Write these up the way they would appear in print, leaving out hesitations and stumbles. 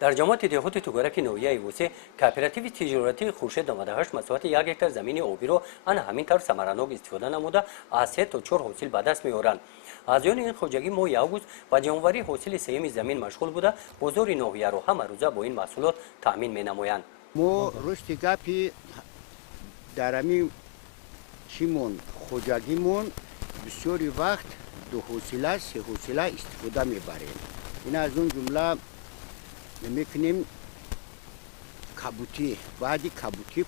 در جامعه دهات توگرک نویای وسه کооپراتیو تجارتی خورشید 98 مساحت 1 هکتار زمین آبی رو آن همین طور ثمراناک استفاده نموده از 3 تا 4 حاصل به دست میآورند. از یون این خوجگی ماه اوگوست با جمع‌آوری حاصل سیم زمین مشغول بوده بازار نویای رو همه روزه با این محصولات تامین می‌نمایند. ما رشد گپی در همین چیمون خوجگیمون بسیاری وقت دو حوصله سه حوصله استفاده میبریم. این از اون جمله میکنیم کبوتی، بعدی کبوتی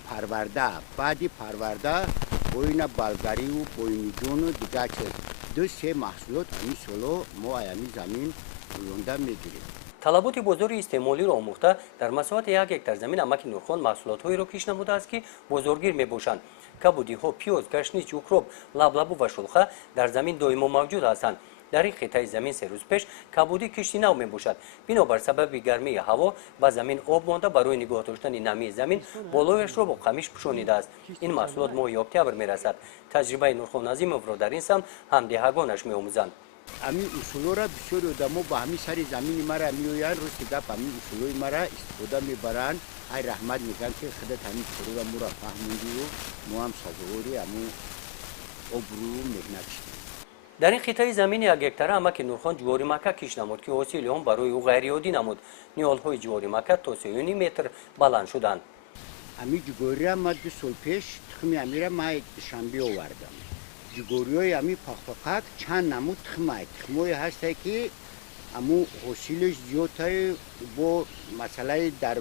بعدی پرورده بوین بلگری و بوین جون و دیگه چیز دو سه محصولات همین سالو ما همین زمین بلنده میگیریم. طلبات بازار استعمالی را آموخته در مساحت 1 هکتار زمین امک نورخان محصولات‌هایی را کش نموده است که بازارگیر میباشند. کبودی‌ها، پیاز، گشنیج، اوکراپ، لبلبو و شلخه در زمین دائما موجود هستند. در این خطه زمین 3 روز پیش کبودی کشتی نو میباشد. بنابر سبب گرمی هوا و زمین آب مانده برای نگاه داشتن نمی زمین بالایش را با قمیش پوشانیده است. این محصولات ماه اکتبر میرسد. تجربه نورخان عظیموف را در این سمت همدهگانش میآموزند. همین اصول را بسیاری آدم‌ها با همین سر زمین مرا میآیند روز گپ همین اصولای مرا استفاده میبرند. ای رحمت میگن که خودت همین اصول را مرا فهموندی و ما هم سازواری همون ابرو مهنت شدیم. در این خطه زمین 1 هکتار امک نورخان جواری مکه کش نمود که حاصل آن برای او غیر عادی نمود. نیال‌های جواری مکه تا 3.5 متر بلند شدند. همین جواری را ما 2 سال پیش تخم امیره ما شنبه آوردم. جواری همین فقط چند نمود تخمای هسته که امو حاصلش زیاده با مسئله در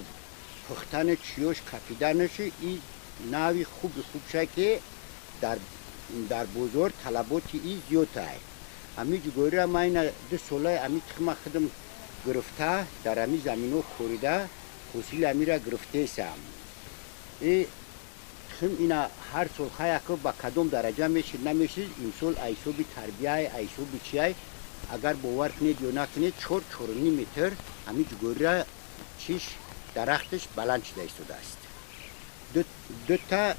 پختن چیوش کپیدنش این نوی خوب شه که در بازار طلبات این زیاده. همین جواری را من 2 ساله همین تخم خودم گرفته در همین زمینو خوریده حاصل همین را گرفته سم. تخم اینا هر سال خیلی با کدام درجه میشه نمیشه این سال ایسوبی تربیه ایسوبی چیه اگر باور کنید یا نکنید 4.5 متر همین جواری را چیش درختش بلند شده است. دو تا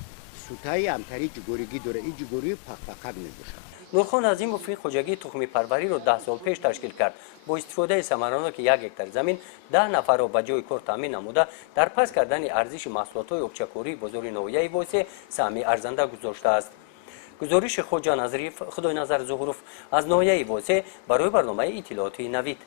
سوتای امتری جوگوریگی داره. این جوگوری فقط میباشد. نورخان عظیموف خوجگی تخم پروری را 10 سال پیش تشکیل کرد. با استفاده ثمراناک 1 هکتار زمین 10 نفر را به جای کار تامین نموده در پس کردن ارزش محصولات آبچکاری بازار نویای واسه سهمی ارزنده گذاشته است. گزارش خوجا نظریف خدای نظر ظهوروف از نویای واسه برای برنامه اطلاعاتی نوید.